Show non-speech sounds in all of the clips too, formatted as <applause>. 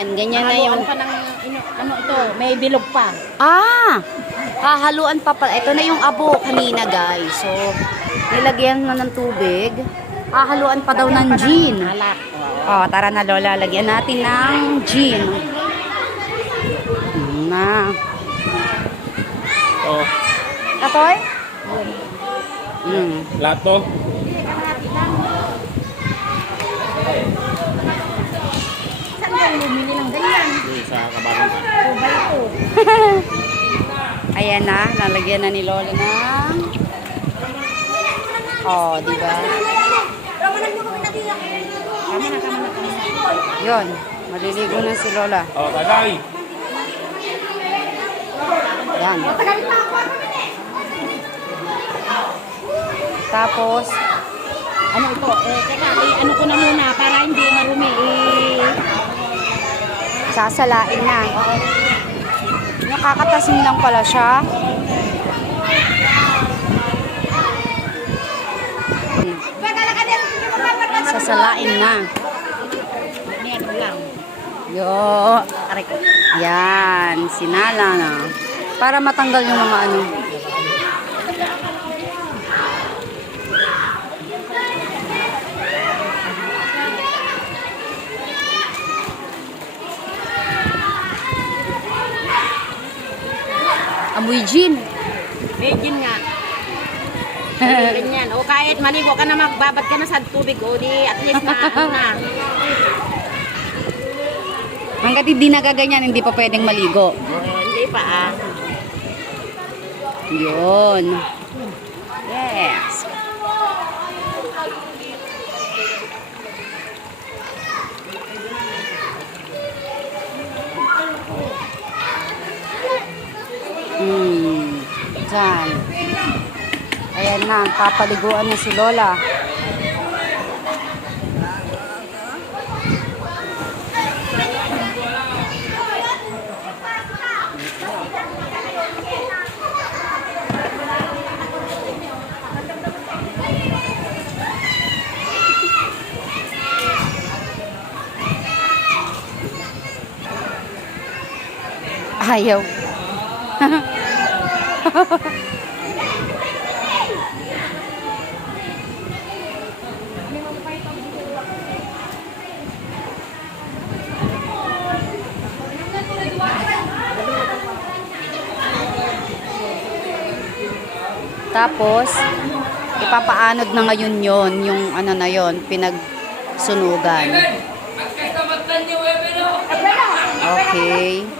Ganyan na yung... Haluan pa ng, ino- ano ito, may bilog pa. Ah! Hahaluan pa pala. Ito na yung abo kanina, guys. So, nilagyan na ng tubig. Hahaluan pa daw ng gin. Alak. Oh, tara na, Lola. Lagyan natin ng gin. Na. Oh, Katoy? Mm. lahat to. Kayo bumili ng ganyan? Sa kabagan. O ba ito? Ayan na, nalagyan na ni Lola ng... Oh, di ba? Tama na, tama na, tama na. Yon, maliligo na si Lola. Oh, tagay. Yan. Tapos, Ano ito? Eh, teka, eh, ano ko na muna para hindi marumi. Eh, sasalain na. Nakakatasim lang pala siya. Sasalain na. Yo. Yan. Sinala na. Para matanggal yung mga ano. Amoy gin. Virgin nga. Ganyan. O kahit maligo ka na magbabad ka na sa tubig, o di at least na, ano na. Hanggat hindi nagaganyan, hindi pa pwedeng maligo. Eh, hindi pa ah. Yun. Yes. Hmm. Diyan. Ayan na, papaliguan na si Lola. Ayaw. Tapos, ipapaanod na ngayon yon yung ano na yon pinagsunugan. Okay.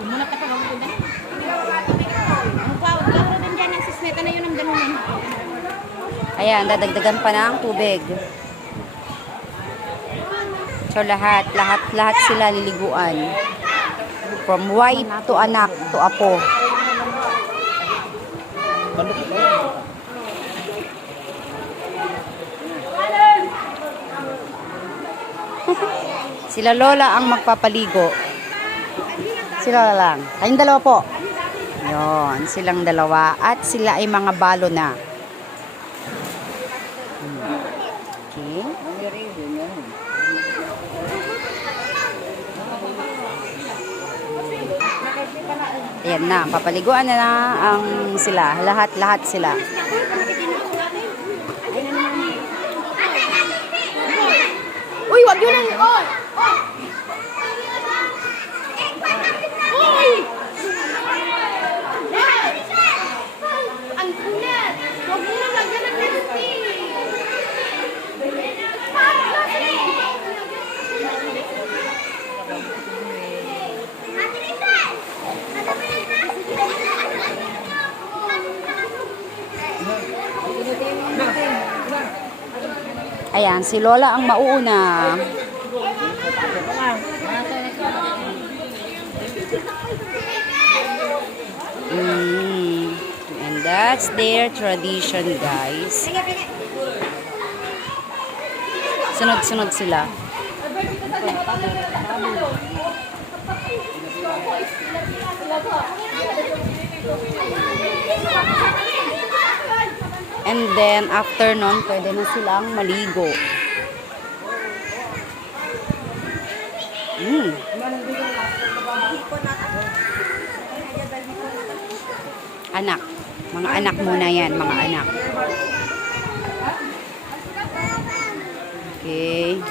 Muna ka pa ba muna? Ang pa, huwag lang rin dyan. Ang sisneta na yun ang ganun. Ayan, dadagdagan pa ng tubig. So lahat, lahat, lahat sila liliguan. From wife to anak to apo. <laughs> Sila lola ang magpapaligo. Sila lang. Kayong dalawa po. Yon, silang dalawa. At sila ay mga balo na. Okay. Ayan na, papaliguan na na ang sila. Lahat-lahat sila. Uy, wag yun ang... Oh! Uy! Ang kulat! Huwag mo na lagyan ng plastic! Ayan, si Lola ang mauuna. Mm. And that's their tradition, guys. Sunod-sunod sila. And then, after nun, pwede na silang maligo. Mm. Anak. Mga anak muna yan, mga anak. Okay.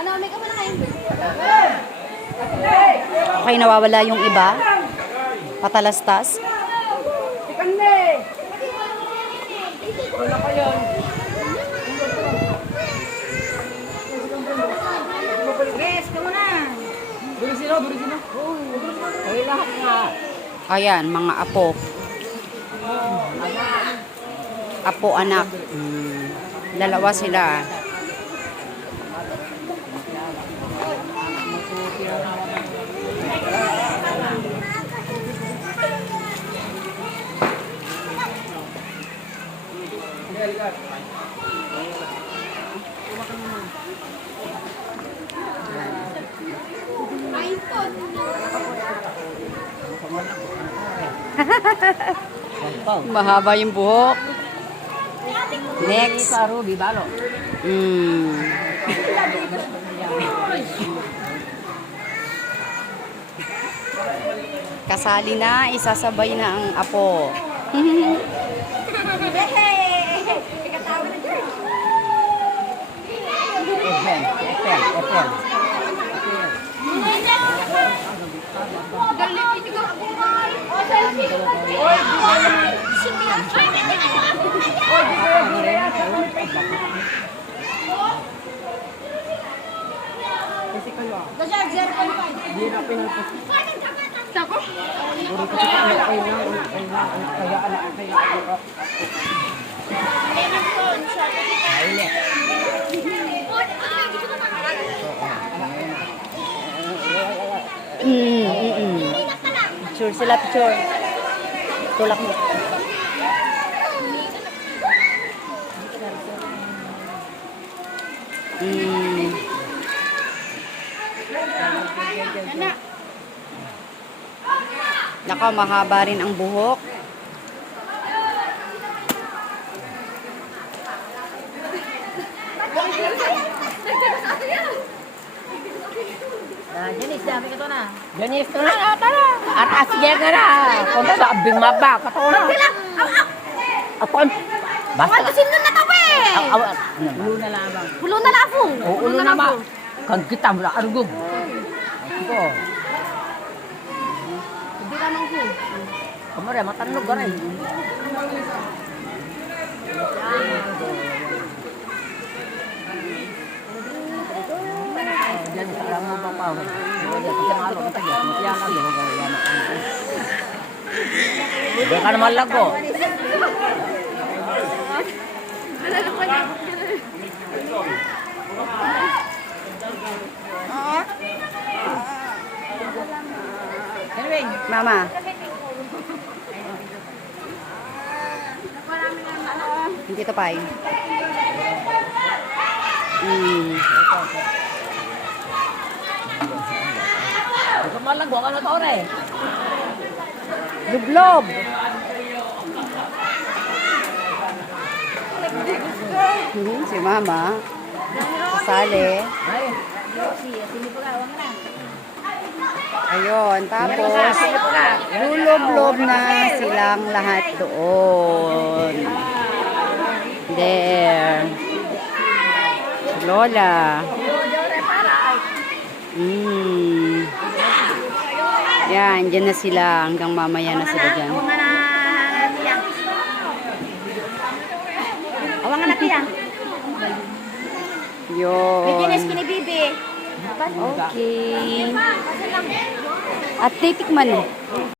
Ano, may kamala kayo? Okay, nawawala yung iba. Patalastas. Ayan, mga apo. Apo anak. Mm. Dalawa sila. <laughs> Mahaba yung buhok. Next. Paro, bibalo. Mm. Kasali na, isasabay na ang apo. <laughs> Mm, mm, mm. Picture sila, picture. Tulak mo. Mm. Naka, mahaba rin ang buhok. Ah, dami ka to na. Ah, tara. At asya ka na. Kung sa abing maba, ka to na. Ako, basta. Ano sino na to eh? Ulo na lamang. Pulo na lang po. O, ulo na ma. Kag kita mo na Ako. Hindi naman po. Kamara, matanog ka rin. Diyan sa alam mo pa pa. Malo ka yan. Hindi ka naman lago. Mama. Hindi to pay. Mm. Hindi ka ka na to rin. Lublob. Mhm, si Mama. Kasali. Ay, Ayun, tapos luloblob na silang lahat doon. There. Lola. Mm. Yan, dyan na sila. Hanggang mamaya na sila dyan. Awangan na tiya. Awangan na tiya. Bikinis ko Yun. ni Bibi. Okay. At titikman mo.